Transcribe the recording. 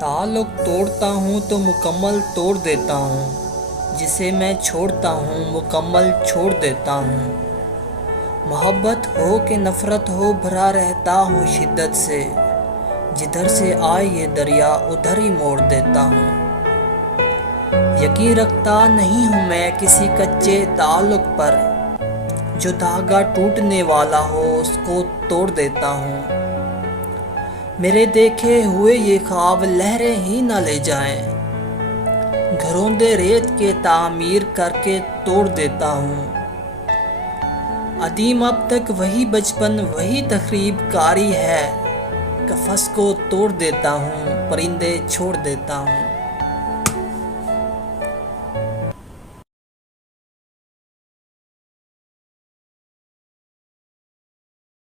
ताल्लुक तोड़ता हूँ तो मुकम्मल तोड़ देता हूँ, जिसे मैं छोड़ता हूँ मुकम्मल छोड़ देता हूँ। मोहब्बत हो कि नफ़रत हो भरा रहता हूँ शिद्दत से, जिधर से आए ये दरिया उधर ही मोड़ देता हूँ। यकीन रखता नहीं हूँ मैं किसी कच्चे ताल्लुक पर, जो धागा टूटने वाला हो उसको तोड़ देता हूँ। मेरे देखे हुए ये ख्वाब लहरें ही न ले जाएं, घरोंदे रेत के तामीर करके तोड़ देता हूँ। अदीम अब तक वही बचपन वही तकरीब कारी है, कफस को तोड़ देता हूँ परिंदे छोड़ देता हूँ।